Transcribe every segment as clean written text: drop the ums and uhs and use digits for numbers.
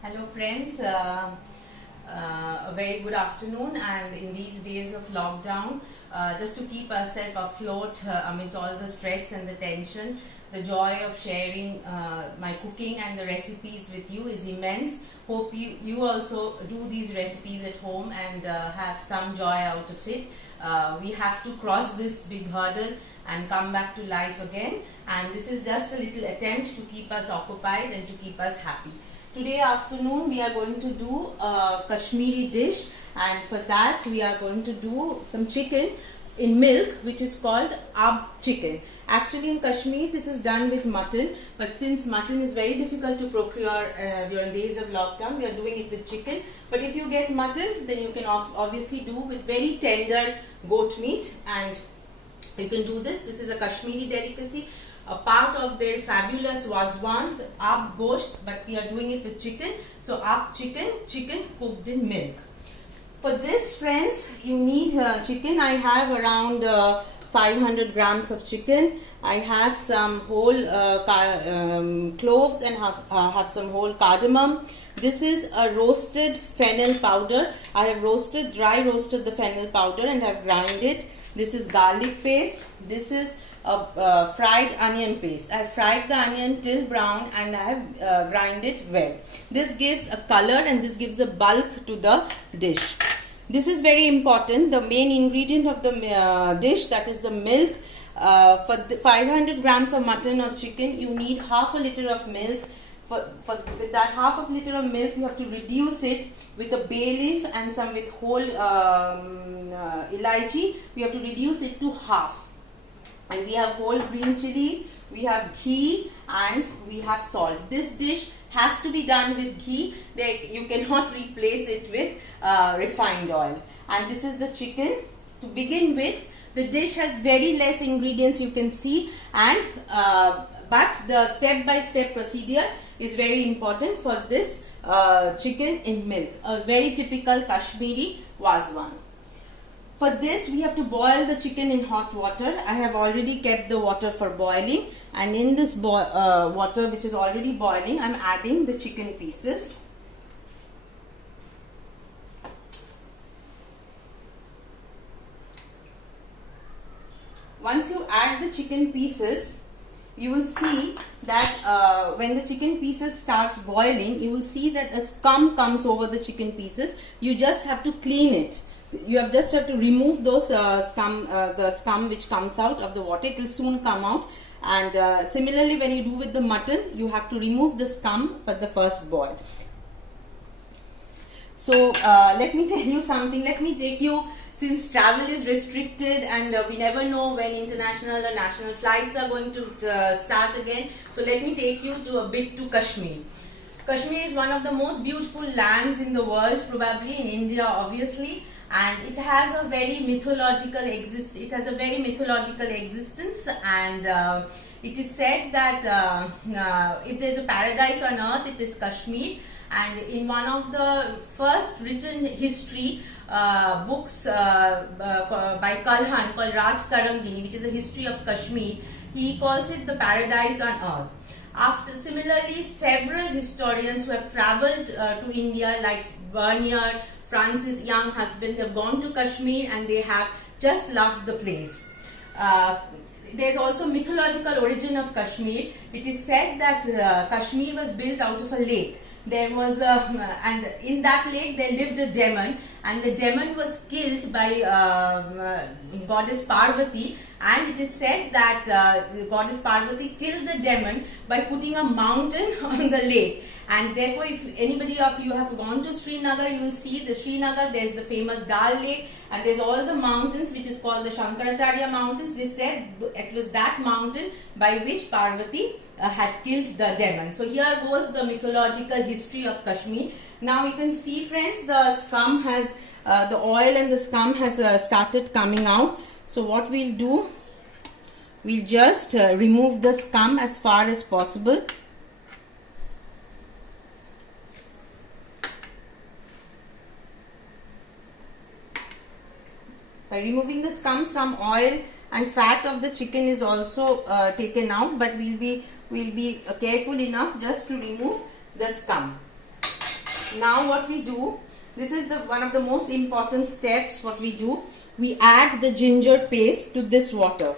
Hello friends, a very good afternoon, and in these days of lockdown, just to keep ourselves afloat amidst all the stress and the tension, the joy of sharing my cooking and the recipes with you is immense. Hope you also do these recipes at home and have some joy out of it. We have to cross this big hurdle and come back to life again, and this is just a little attempt to keep us occupied and to keep us happy. Today afternoon we are going to do a Kashmiri dish, and for that we are going to do some chicken in milk, which is called ab chicken. Actually in Kashmir this is done with mutton, but since mutton is very difficult to procure during days of lockdown, we are doing it with chicken. But if you get mutton, then you can obviously do with very tender goat meat, and you can do this. This is a Kashmiri delicacy, a part of their fabulous wazwan, the ab gosht, but we are doing it with chicken. So ab chicken, chicken cooked in milk. For this, friends, you need chicken. I have around 500 grams of chicken. I have some whole cloves and have some whole cardamom. This is a roasted fennel powder. I have dry roasted the fennel powder and have ground it. This is garlic paste. This is a fried onion paste. I have fried the onion till brown and I have grind it well. This gives a color and this gives a bulk to the dish. This is very important. The main ingredient of the dish, that is the milk. For the 500 grams of mutton or chicken, you need half a liter of milk. With that half a liter of milk, you have to reduce it with a bay leaf and some with whole elaichi. We have to reduce it to half. And we have whole green chilies, we have ghee, and we have salt. This dish has to be done with ghee. You cannot replace it with refined oil. And this is the chicken. To begin with, the dish has very less ingredients, you can see, and but the step-by-step procedure is very important for this chicken in milk, a very typical Kashmiri wazwan. For this, we have to boil the chicken in hot water. I have already kept the water for boiling, and in this water which is already boiling, I am adding the chicken pieces. Once you add the chicken pieces, you will see that when the chicken pieces starts boiling, you will see that a scum comes over the chicken pieces. You just have to clean it. You just have to remove those the scum which comes out of the water. It will soon come out. And similarly, when you do with the mutton, you have to remove the scum for the first boil. So let me tell you something. Let me take you, since travel is restricted and we never know when international or national flights are going to start again. So let me take you to a bit to Kashmir. Kashmir is one of the most beautiful lands in the world, probably in India, obviously. And it has a very mythological existence, and it is said that if there is a paradise on earth, it is Kashmir. And in one of the first written history books by Kalhan, called Raj Tarangini, which is a history of Kashmir, he calls it the paradise on earth. Similarly, several historians who have travelled to India, like Bernier, Francis Young husband, have gone to Kashmir and they have just loved the place. There is also mythological origin of Kashmir. It is said that Kashmir was built out of a lake. There was and in that lake there lived a demon, and the demon was killed by goddess Parvati. And it is said that goddess Parvati killed the demon by putting a mountain on the lake. And therefore, if anybody of you have gone to Srinagar, you will see the Srinagar, there is the famous Dal Lake, and there is all the mountains which is called the Shankaracharya mountains. They said it was that mountain by which Parvati had killed the demon. So here goes the mythological history of Kashmir. Now you can see, friends, the scum has, the oil and the scum has started coming out. So what we'll do, we'll just remove the scum as far as possible. By removing the scum, some oil and fat of the chicken is also taken out, but we'll be careful enough just to remove the scum. Now what we do, this is one of the most important steps. What we do, we add the ginger paste to this water.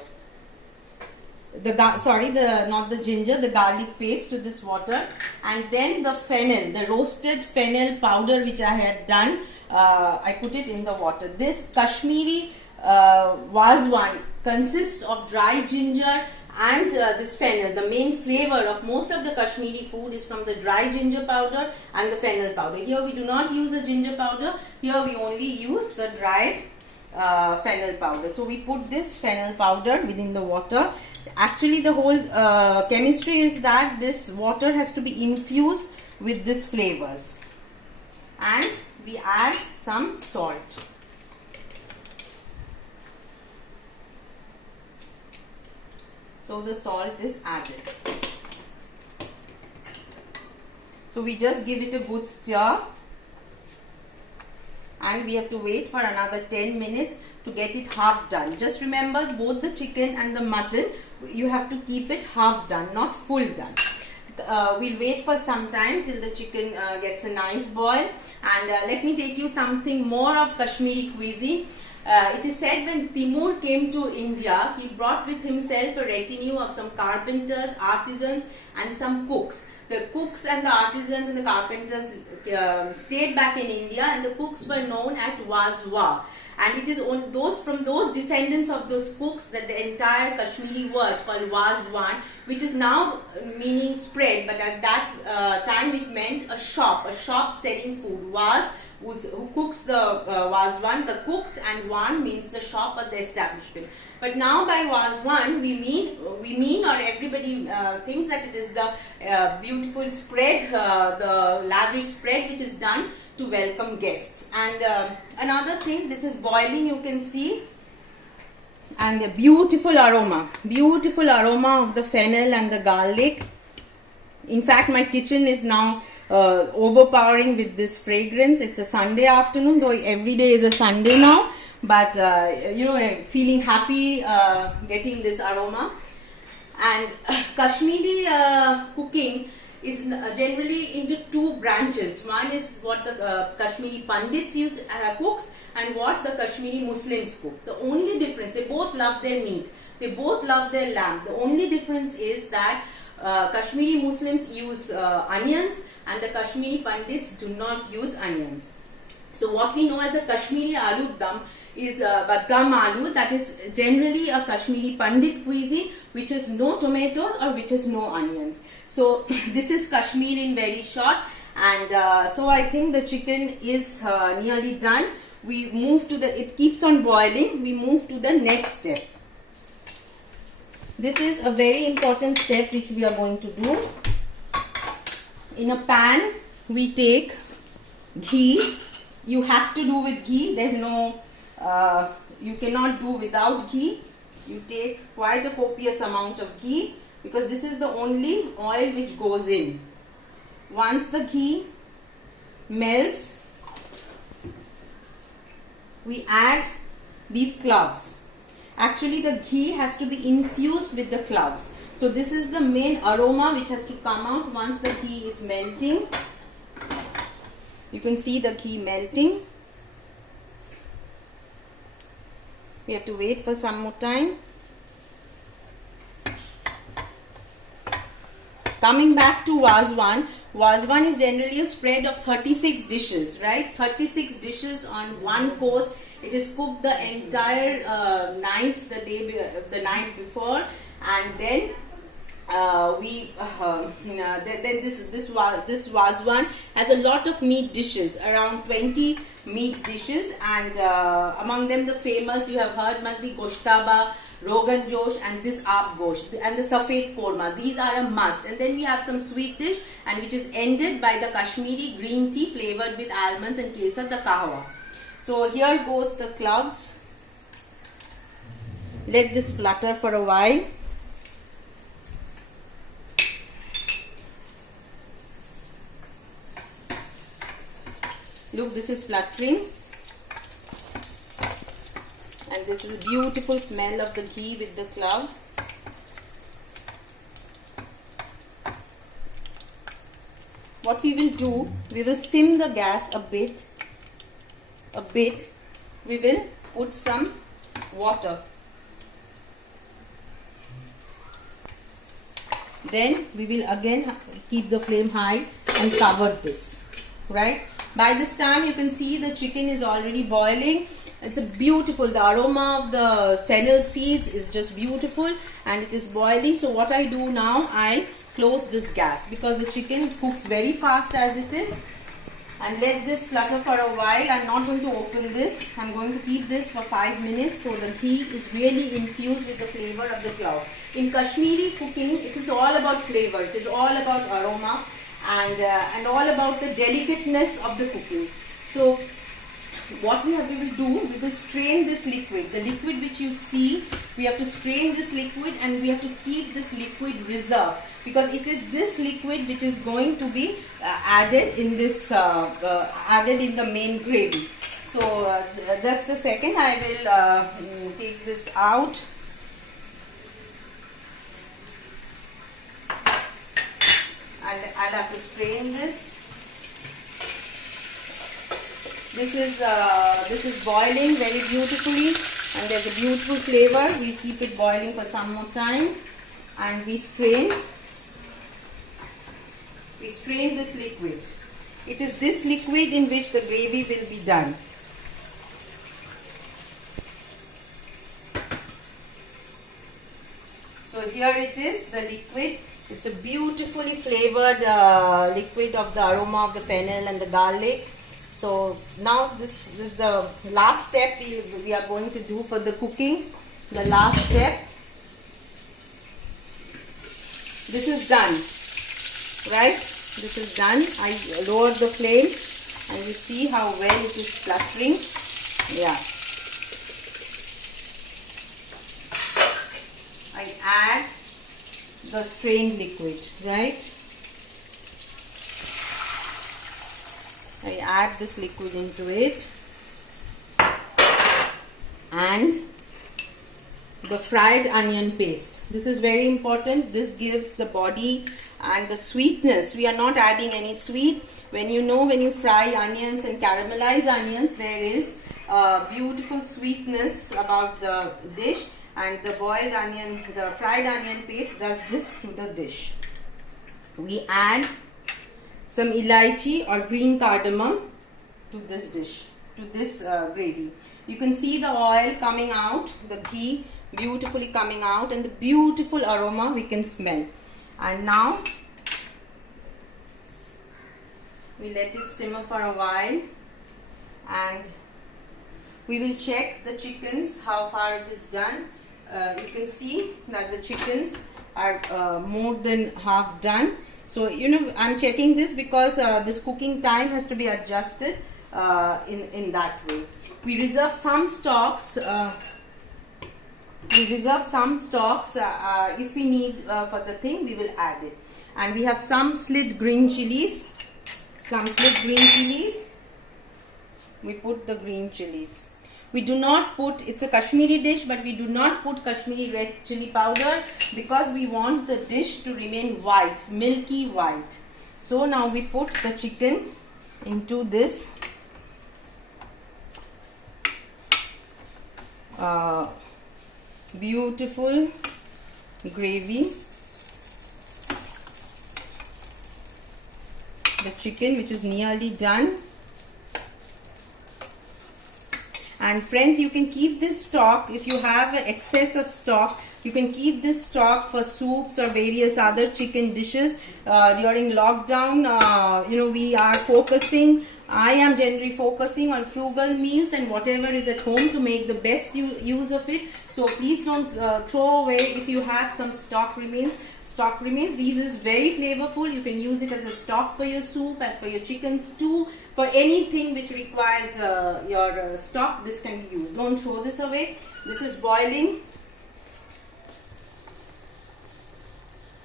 Not the ginger, the garlic paste to this water, and then the fennel, the roasted fennel powder which I had done, I put it in the water. This Kashmiri Wazwan consists of dry ginger and this fennel. The main flavor of most of the Kashmiri food is from the dry ginger powder and the fennel powder. Here we do not use the ginger powder, here we only use the dried fennel powder. So we put this fennel powder within the water. Actually the whole chemistry is that this water has to be infused with these flavors, and we add some salt. So the salt is added. So we just give it a good stir, and we have to wait for another 10 minutes to get it half done. Just remember, both the chicken and the mutton, you have to keep it half done, not full done. We'll wait for some time till the chicken gets a nice boil. And let me take you something more of Kashmiri cuisine. It is said when Timur came to India, he brought with himself a retinue of some carpenters, artisans and some cooks. The cooks and the artisans and the carpenters stayed back in India, and the cooks were known as Wazwa. And it is on from those descendants of those cooks that the entire Kashmiri word called Wazwan, which is now meaning spread, but at that time it meant a shop selling food. Who cooks the Wazwan, the cooks, and Wan means the shop or the establishment. But now by Wazwan we mean or everybody thinks that it is the beautiful spread, the lavish spread which is done to welcome guests. And another thing, this is boiling, you can see, and a beautiful aroma of the fennel and the garlic. In fact, my kitchen is now overpowering with this fragrance. It's a Sunday afternoon, though every day is a Sunday now, but feeling happy getting this aroma. And Kashmiri cooking is generally into two branches. One is what the Kashmiri Pandits cooks, and what the Kashmiri Muslims cook. The only difference, they both love their meat, they both love their lamb. The only difference is that Kashmiri Muslims use onions, and the Kashmiri Pandits do not use onions. So what we know as the Kashmiri Aloo Dum is Dum Aloo, that is generally a Kashmiri Pandit cuisine which has no tomatoes or which has no onions. So this is Kashmir in very short, and so I think the chicken is nearly done. We move to it keeps on boiling, we move to the next step. This is a very important step which we are going to do. In a pan, we take ghee. You have to do with ghee. There's no, you cannot do without ghee. You take quite a copious amount of ghee, because this is the only oil which goes in. Once the ghee melts, we add these cloves. Actually, the ghee has to be infused with the cloves. So this is the main aroma which has to come out once the ghee is melting. You can see the ghee melting. We have to wait for some more time. Coming back to Wazwan. Wazwan is generally a spread of 36 dishes, right? 36 dishes on one course. It is cooked the entire night, the night before, and then this Wazwan has a lot of meat dishes, around 20 meat dishes, and among them the famous you have heard must be Goshtaba, Rogan Josh, and this Aap Gosht, and the Safed Korma. These are a must. And then we have some sweet dish, and which is ended by the Kashmiri green tea flavored with almonds and kesar, the kahwa. So here goes the cloves. Let this splutter for a while. Look, this is spluttering. And this is a beautiful smell of the ghee with the clove. what we will do, we will sim the gas a bit. We will put some water. Then we will again keep the flame high and cover this, right? By this time you can see the chicken is already boiling. It's a beautiful, the aroma of the fennel seeds is just beautiful and it is boiling. So what I do now, I close this gas because the chicken cooks very fast as it is, and let this flutter for a while. I'm not going to open this. I'm going to keep this for 5 minutes so the ghee is really infused with the flavor of the flour. In Kashmiri cooking, it is all about flavor. It is all about aroma and all about the delicateness of the cooking. So what we will do, we will strain this liquid. The liquid which you see, we have to strain this liquid and we have to keep this liquid reserved, because it is this liquid which is going to be added in this added in the main gravy. So just a second, I will take this out. And I'll have to strain this. This is boiling very beautifully and there's a beautiful flavor. We keep it boiling for some more time and we strain this liquid. It is this liquid in which the gravy will be done. So here it is, the liquid. It's a beautifully flavored liquid of the aroma of the fennel and the garlic. So now this is the last step we are going to do for the cooking. The last step. This is done, right? This is done. I lowered the flame and you see how well it is fluttering. Yeah. I add the strained liquid, right? I add this liquid into it and the fried onion paste. This is very important. This gives the body and the sweetness. We are not adding any sweet. When you fry onions and caramelize onions, there is a beautiful sweetness about the dish, and the boiled onion, the fried onion paste does this to the dish. We add some elaichi or green cardamom to this dish, to this gravy. You can see the oil coming out, the ghee beautifully coming out, and the beautiful aroma we can smell. And now we let it simmer for a while and we will check the chickens, how far it is done. You can see that the chickens are more than half done. So I'm checking this because this cooking time has to be adjusted in that way. We reserve some stocks. If we need for the thing, we will add it. And we have some slit green chilies. We put the green chilies. We do not put, it's a Kashmiri dish, but we do not put Kashmiri red chili powder because we want the dish to remain white, milky white. So now we put the chicken into this beautiful gravy. The chicken, which is nearly done. And friends, you can keep this stock. If you have an excess of stock, you can keep this stock for soups or various other chicken dishes. During lockdown, we are focusing, I am generally focusing on frugal meals and whatever is at home to make the best use of it. So please don't throw away if you have some stock remains. This is very flavorful. You can use it as a stock for your soup, as for your chicken stew, for anything which requires your stock. This can be used. Don't throw this away. This is boiling.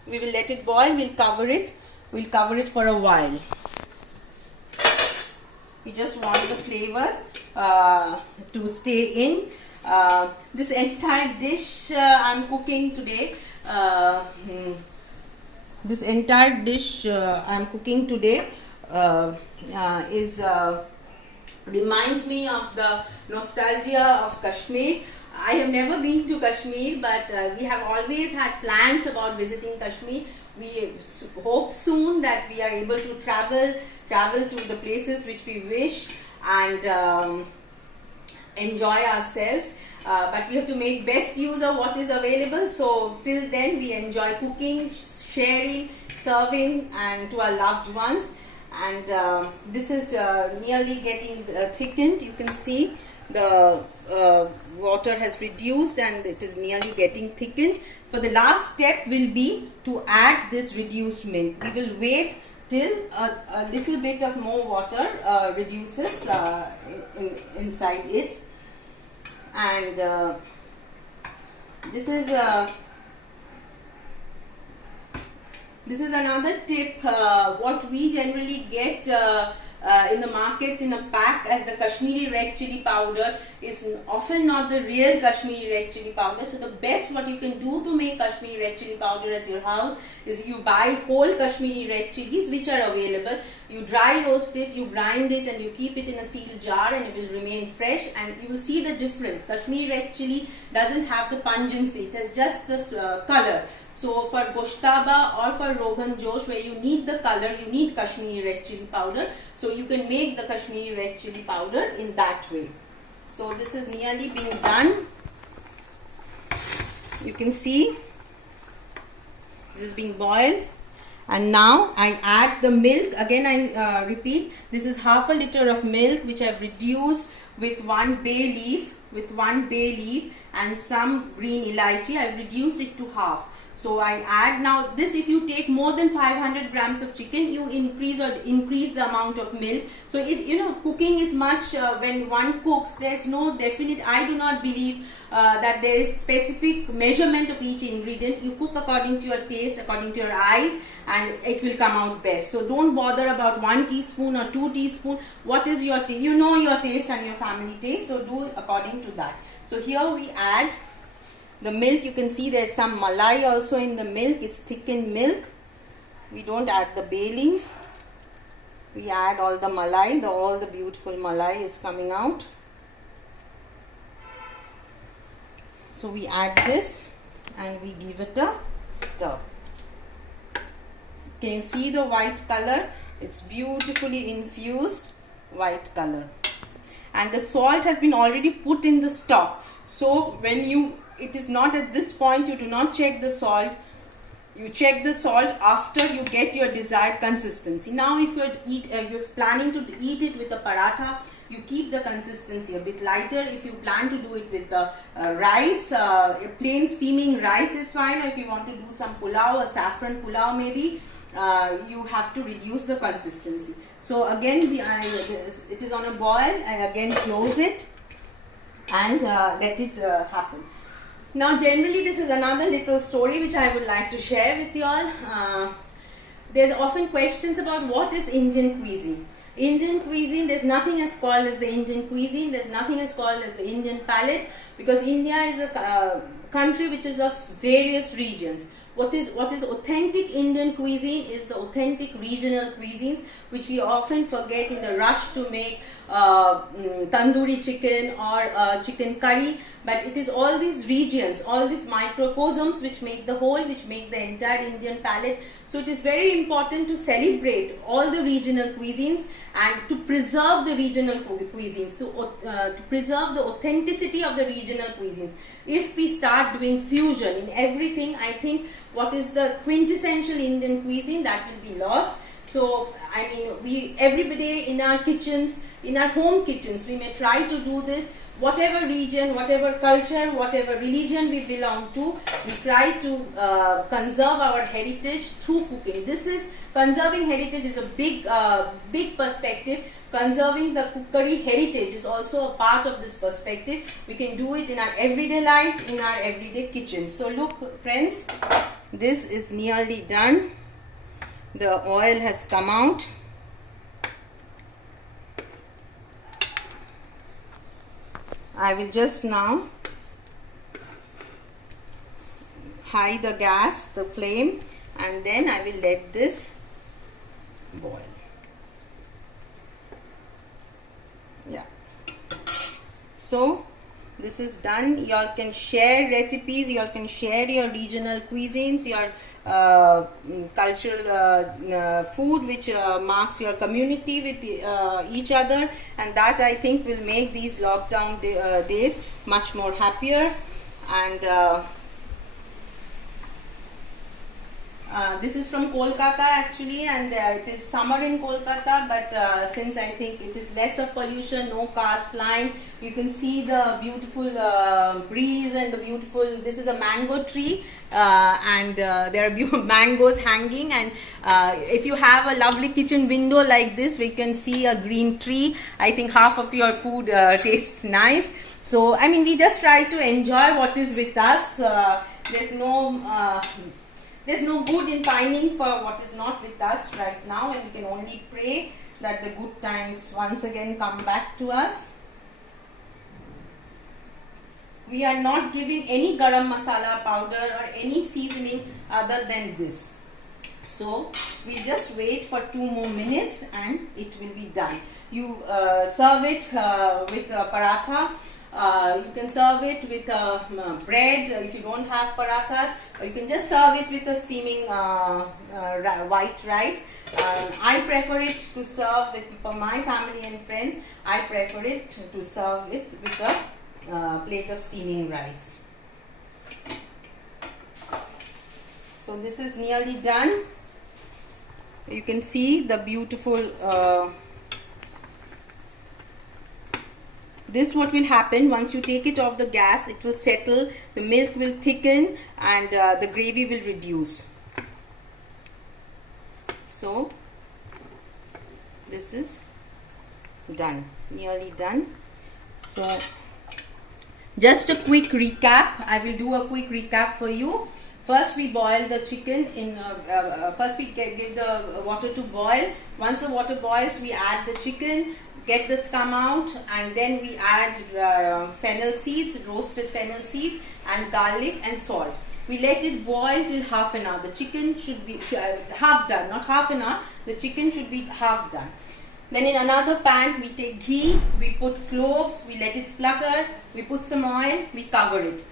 We will let it boil. We'll cover it. We'll cover it for a while. We just want the flavors to stay in. This entire dish I'm cooking today. this entire dish I am cooking today is reminds me of the nostalgia of Kashmir. I have never been to Kashmir, but we have always had plans about visiting Kashmir. We hope soon that we are able to travel to the places which we wish and enjoy ourselves. But we have to make best use of what is available. So till then, we enjoy cooking, sharing, serving, and to our loved ones. And this is nearly getting thickened. You can see the water has reduced and it is nearly getting thickened. For the last step will be to add this reduced milk. We will wait till a little bit of more water reduces inside it. And this is another tip. What we generally get in the markets in a pack as the Kashmiri red chili powder is often not the real Kashmiri red chili powder. So the best what you can do to make Kashmiri red chili powder at your house is you buy whole Kashmiri red chilies which are available. You dry roast it, you grind it, and you keep it in a sealed jar, and it will remain fresh, and you will see the difference. Kashmiri red chili doesn't have the pungency, it has just this color. So for Goshtaba or for Rogan Josh, where you need the color, you need Kashmiri red chili powder. So you can make the Kashmiri red chili powder in that way. So this is nearly being done. You can see this is being boiled. And now I add the milk. Again I repeat, this is half a liter of milk which I have reduced with one bay leaf and some green elaichi. I have reduced it to half. So I add now this. If you take more than 500 grams of chicken, you increase the amount of milk. So it, cooking is much when one cooks, there's no definite. I do not believe that there is specific measurement of each ingredient. You cook according to your taste, according to your eyes, and it will come out best. So don't bother about 1 teaspoon or 2 teaspoon. What is your taste? You know your taste and your family taste. So do it according to that. So here we add the milk. You can see there's some malai also in the milk. It's thickened milk. We don't add the bay leaf. We add all the malai. All the beautiful malai is coming out. So we add this and we give it a stir. Can you see the white color? It's beautifully infused white color. And the salt has been already put in the stock. So it is not at this point, you do not check the salt. You check the salt after you get your desired consistency. Now if you're planning to eat it with a paratha, you keep the consistency a bit lighter. If you plan to do it with the rice, plain steaming rice is fine. Or if you want to do some pulao, a saffron pulao maybe, you have to reduce the consistency. So again, it is on a boil. I again close it and let it happen. Now generally this is another little story which I would like to share with you all. There's often questions about what is Indian cuisine. Indian cuisine, there's nothing as called as the Indian cuisine, there's nothing as called as the Indian palate, because India is a country which is of various regions. What is authentic Indian cuisine is the authentic regional cuisines, which we often forget in the rush to make tandoori chicken or chicken curry. But it is all these regions, all these microcosms which make the whole, which make the entire Indian palate. So it is very important to celebrate all the regional cuisines and to preserve the regional cuisines, to preserve the authenticity of the regional cuisines. If we start doing fusion in everything, I think what is the quintessential Indian cuisine, that will be lost. So I mean, every day in our kitchens, in our home kitchens, we may try to do this. Whatever region, whatever culture, whatever religion we belong to, we try to conserve our heritage through cooking. Conserving heritage is a big perspective. Conserving the cookery heritage is also a part of this perspective. We can do it in our everyday lives, in our everyday kitchens. So look friends, this is nearly done. The oil has come out. I will just now high the gas, the flame, and then I will let this boil. Yeah, so this is done. Y'all can share recipes, y'all can share your regional cuisines, your cultural food which marks your community with each other, and that I think will make these lockdown days much more happier. And this is from Kolkata actually, and it is summer in Kolkata, but since I think it is less of pollution, no cars flying, you can see the beautiful breeze and the beautiful, this is a mango tree, and there are mangoes hanging, and if you have a lovely kitchen window like this, we can see a green tree. I think half of your food tastes nice. So I mean, we just try to enjoy what is with us. There's no good in pining for what is not with us right now, and we can only pray that the good times once again come back to us. We are not giving any garam masala powder or any seasoning other than this. So we just wait for 2 more minutes and it will be done. You serve it with paratha. You can serve it with bread if you don't have parathas, or you can just serve it with a steaming white rice. I prefer it to serve it for my family and friends. I prefer it to serve it with a plate of steaming rice. So this is nearly done. You can see the beautiful this what will happen once you take it off the gas. It will settle, the milk will thicken, and the gravy will reduce. So this is done, nearly done. So just a quick recap. I will do a quick recap for you. First we boil the chicken in, first we give the water to boil. Once the water boils, we add the chicken, get the scum out, and then we add fennel seeds, roasted fennel seeds, and garlic and salt. We let it boil till half an hour. The chicken should be half done, not half an hour. The chicken should be half done. Then in another pan, we take ghee, we put cloves, we let it splutter, we put some oil, we cover it.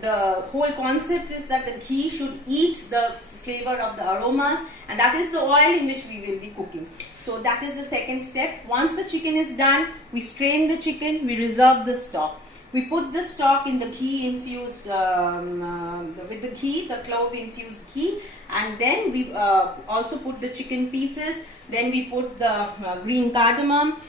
The whole concept is that the ghee should eat the flavor of the aromas, and that is the oil in which we will be cooking. So that is the second step. Once the chicken is done, we strain the chicken, we reserve the stock. We put the stock in the ghee infused, with the ghee, the clove infused ghee, and then we also put the chicken pieces. Then we put the green cardamom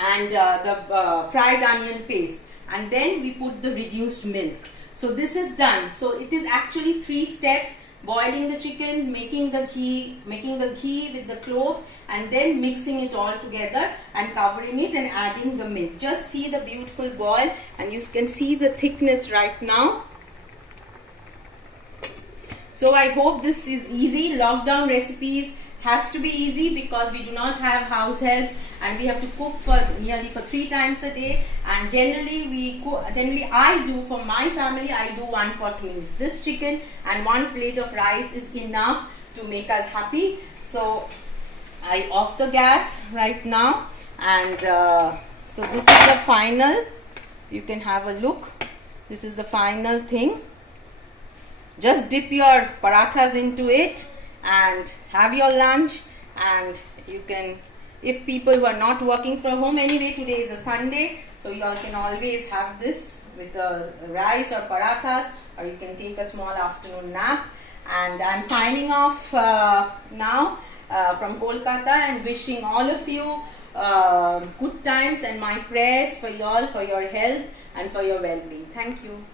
and the fried onion paste, and then we put the reduced milk. So this is done. So it is actually 3 steps: boiling the chicken, making the ghee with the cloves, and then mixing it all together and covering it and adding the milk. Just see the beautiful boil, and you can see the thickness right now. So I hope this is easy. Lockdown recipes has to be easy because we do not have house helps, and we have to cook for nearly 3 times a day. And generally I do, for my family, I do 1 pot meals. This chicken and 1 plate of rice is enough to make us happy. So I off the gas right now, and so this is the final. You can have a look. This is the final thing. Just dip your parathas into it and have your lunch. And you can, if people who are not working from home, anyway today is a Sunday, so you all can always have this with the rice or parathas, or you can take a small afternoon nap. And I'm signing off now from Kolkata, and wishing all of you good times, and my prayers for you all, for your health and for your well-being. Thank you.